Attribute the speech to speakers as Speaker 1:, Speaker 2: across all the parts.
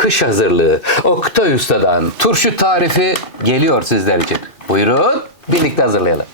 Speaker 1: kış hazırlığı Oktay Usta'dan turşu tarifi geliyor sizler için. Buyurun birlikte hazırlayalım.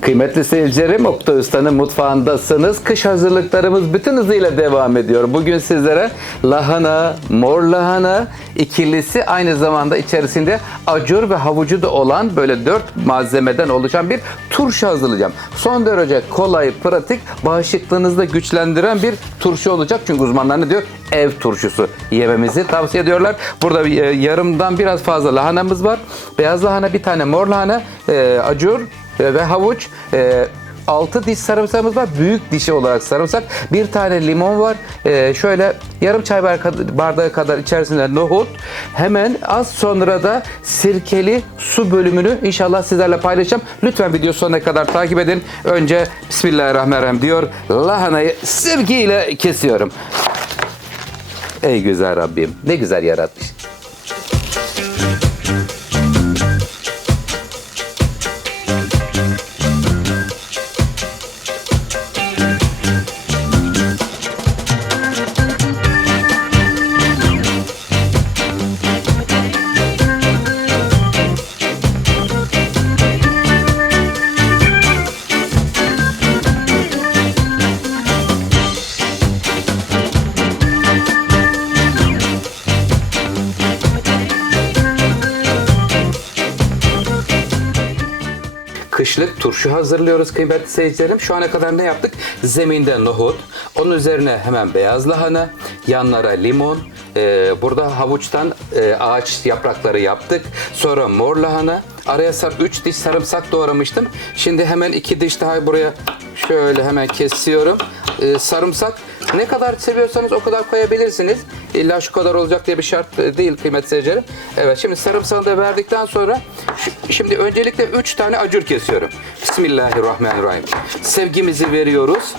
Speaker 1: Kıymetli seyircilerim, Oktay Usta'nın mutfağındasınız. Kış hazırlıklarımız bütün hızıyla devam ediyor. Bugün sizlere lahana, mor lahana ikilisi aynı zamanda içerisinde acur ve havucu da olan böyle dört malzemeden oluşan bir turşu hazırlayacağım. Son derece kolay, pratik, bağışıklığınızı da güçlendiren bir turşu olacak. Çünkü uzmanlar ne diyor? Ev turşusu yememizi tavsiye ediyorlar. Burada e, yarımdan biraz fazla lahanamız var. Beyaz lahana, bir tane mor lahana, e, acur, ve havuç. E, 6 diş sarımsağımız var. Büyük dişi olarak sarımsak. Bir tane limon var. E, şöyle yarım çay bardağı- kadar içerisinde nohut. Hemen az sonra da sirkeli su bölümünü inşallah sizlerle paylaşacağım. Lütfen video sonuna kadar takip edin. Önce Bismillahirrahmanirrahim diyor. Lahanayı sevgiyle kesiyorum. Ey güzel Rabbim. Ne güzel yaratmış. Kışlık turşu hazırlıyoruz kıymetli seyircilerim. Şu ana kadar ne yaptık? Zeminde nohut, onun üzerine hemen beyaz lahana, yanlara limon, e, burada havuçtan e, ağaç yaprakları yaptık. Sonra mor lahana, araya sar 3 diş sarımsak doğramıştım. Şimdi hemen 2 diş daha buraya şöyle hemen kesiyorum. E, sarımsak ne kadar seviyorsanız o kadar koyabilirsiniz. İlla şu kadar olacak diye bir şart e, değil kıymetli seyircilerim. Evet şimdi sarımsağı da verdikten sonra şimdi öncelikle 3 tane acur kesiyorum. Bismillahirrahmanirrahim. Sevgimizi veriyoruz.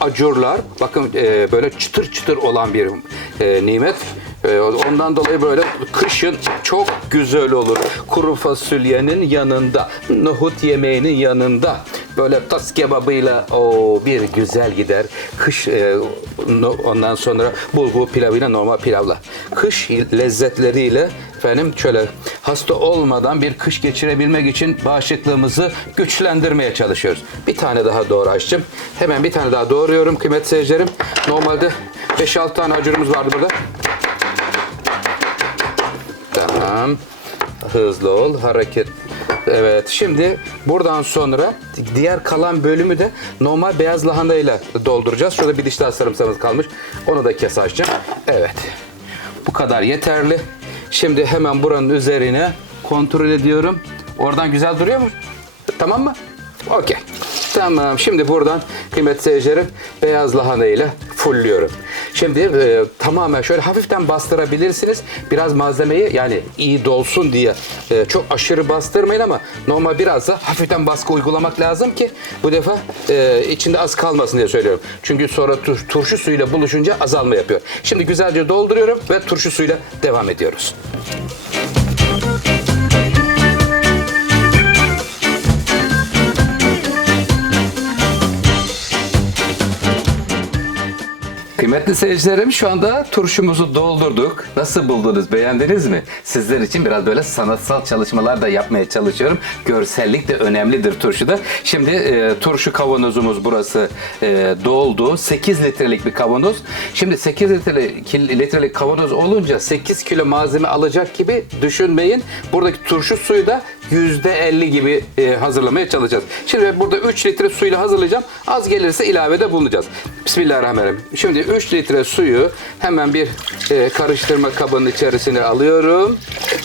Speaker 1: Acurlar bakın e, böyle çıtır çıtır olan bir e, nimet. E, ondan dolayı böyle kışın çok güzel olur. Kuru fasulyenin yanında, nohut yemeğinin yanında böyle tas kebabıyla o bir güzel gider. Kış e, no- ondan sonra bulgur pilavıyla normal pilavla. Kış lezzetleriyle efendim şöyle hasta olmadan bir kış geçirebilmek için bağışıklığımızı güçlendirmeye çalışıyoruz. Bir tane daha doğru açtım. Hemen bir tane daha doğruyorum kıymetli seyircilerim. Normalde 5-6 tane acurumuz vardı burada. Tamam. Hızlı ol, hareket. Evet, şimdi buradan sonra diğer kalan bölümü de normal beyaz lahanayla dolduracağız. Şurada bir diş daha sarımsağımız kalmış. Onu da kes açacağım. Evet. Bu kadar yeterli. Şimdi hemen buranın üzerine kontrol ediyorum. Oradan güzel duruyor mu? Tamam mı? Okey. Tamam. Şimdi buradan kıymetli seyircilerim beyaz lahana ile fullüyorum. Şimdi e, tamamen şöyle hafiften bastırabilirsiniz. Biraz malzemeyi yani iyi dolsun diye e, çok aşırı bastırmayın ama normal biraz da hafiften baskı uygulamak lazım ki bu defa e, içinde az kalmasın diye söylüyorum. Çünkü sonra tur- turşu suyuyla buluşunca azalma yapıyor. Şimdi güzelce dolduruyorum ve turşu suyuyla devam ediyoruz. Kıymetli seyircilerim şu anda turşumuzu doldurduk. Nasıl buldunuz? Beğendiniz mi? Sizler için biraz böyle sanatsal çalışmalar da yapmaya çalışıyorum. Görsellik de önemlidir turşuda. Şimdi e, turşu kavanozumuz burası e, doldu. 8 litrelik bir kavanoz. Şimdi 8 litrelik, litrelik kavanoz olunca 8 kilo malzeme alacak gibi düşünmeyin. Buradaki turşu suyu da %50 gibi e, hazırlamaya çalışacağız. Şimdi burada 3 litre suyla hazırlayacağım. Az gelirse ilavede bulunacağız. Bismillahirrahmanirrahim. Şimdi 3 litre suyu hemen bir e, karıştırma kabının içerisine alıyorum.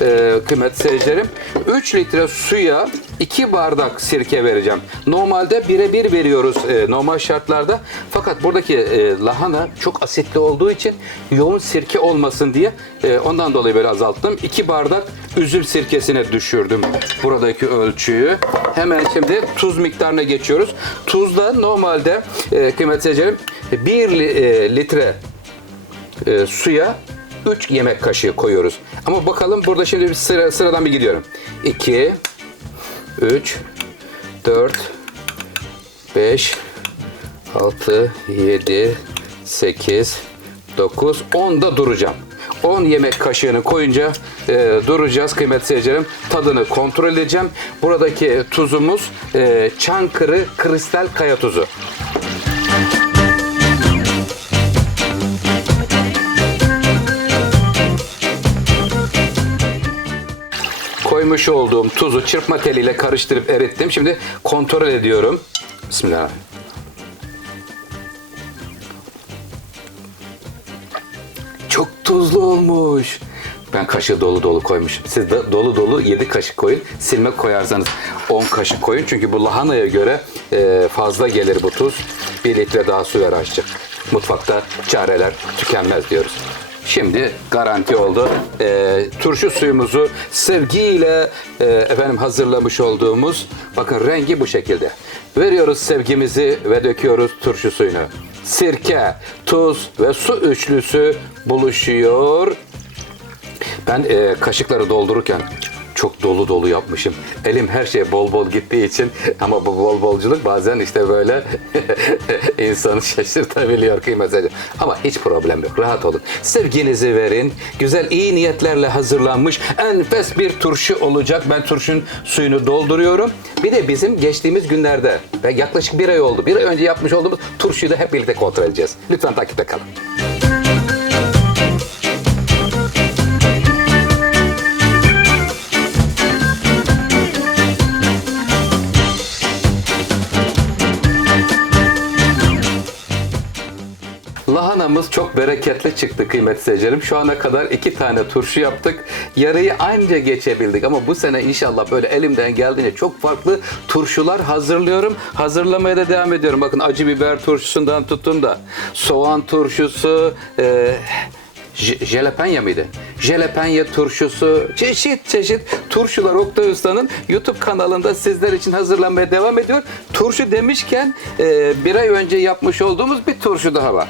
Speaker 1: E, kıymetli seyircilerim. 3 litre suya 2 bardak sirke vereceğim. Normalde birebir veriyoruz e, normal şartlarda. Fakat buradaki e, lahana çok asitli olduğu için yoğun sirke olmasın diye e, ondan dolayı böyle azalttım. 2 bardak üzüm sirkesine düşürdüm buradaki ölçüyü. Hemen şimdi tuz miktarına geçiyoruz. Tuz da normalde e, kıymetli seyircilerim 1 litre e, suya 3 yemek kaşığı koyuyoruz. Ama bakalım burada şimdi bir sıra, sıradan bir gidiyorum. 2 3 4 5 6, 7, 8, 9, 10'da duracağım. 10 yemek kaşığını koyunca e, duracağız kıymetli seyircilerim. Tadını kontrol edeceğim. Buradaki tuzumuz e, Çankırı kristal kaya tuzu. Koymuş olduğum tuzu çırpma teliyle karıştırıp erittim. Şimdi kontrol ediyorum. Bismillah. Tuzlu olmuş. Ben kaşığı dolu dolu koymuşum. Siz de dolu dolu 7 kaşık koyun. Silme koyarsanız 10 kaşık koyun. Çünkü bu lahanaya göre e, fazla gelir bu tuz. 1 litre daha su ver aşçı. Mutfakta çareler tükenmez diyoruz. Şimdi garanti oldu. E, turşu suyumuzu sevgiyle e, efendim hazırlamış olduğumuz bakın rengi bu şekilde. Veriyoruz sevgimizi ve döküyoruz turşu suyunu. Sirke, tuz ve su üçlüsü buluşuyor. Ben e, kaşıkları doldururken çok dolu dolu yapmışım. Elim her şeye bol bol gittiği için ama bu bol bolculuk bazen işte böyle insanı şaşırtabiliyor kıymetli. Ama hiç problem yok. Rahat olun. Sevginizi verin. Güzel iyi niyetlerle hazırlanmış enfes bir turşu olacak. Ben turşunun suyunu dolduruyorum. Bir de bizim geçtiğimiz günlerde ve yaklaşık bir ay oldu. Bir ay önce yapmış olduğumuz turşuyu da hep birlikte kontrol edeceğiz. Lütfen takipte kalın. Lahanamız çok bereketli çıktı kıymetli seyircilerim. Şu ana kadar iki tane turşu yaptık. Yarıyı anca geçebildik ama bu sene inşallah böyle elimden geldiğince çok farklı turşular hazırlıyorum. Hazırlamaya da devam ediyorum. Bakın acı biber turşusundan tutun da soğan turşusu, e, J- Jalapeno mıydı? Jalapeno turşusu, çeşit çeşit turşular Oktay Usta'nın YouTube kanalında sizler için hazırlanmaya devam ediyor. Turşu demişken e, bir ay önce yapmış olduğumuz bir turşu daha var.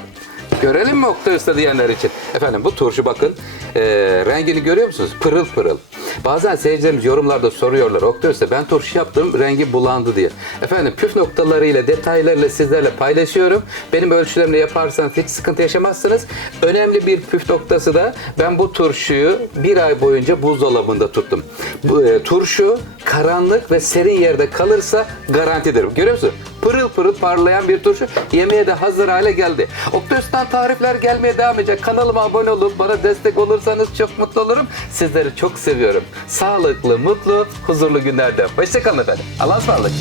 Speaker 1: Görelim mi Oktay diyenler için? Efendim bu turşu bakın e, rengini görüyor musunuz? Pırıl pırıl. Bazen seyircilerimiz yorumlarda soruyorlar. Oktay ben turşu yaptım rengi bulandı diye. Efendim püf noktalarıyla detaylarıyla sizlerle paylaşıyorum. Benim ölçülerimle yaparsanız hiç sıkıntı yaşamazsınız. Önemli bir püf noktası da ben bu turşuyu bir ay boyunca buzdolabında tuttum. Bu, e, turşu karanlık ve serin yerde kalırsa garantidir. Görüyor musun? Pırıl pırıl parlayan bir turşu yemeğe de hazır hale geldi. Oktos'tan tarifler gelmeye devam edecek. Kanalıma abone olup bana destek olursanız çok mutlu olurum. Sizleri çok seviyorum. Sağlıklı, mutlu, huzurlu günlerde. Hoşçakalın efendim. Allah'a ısmarladık.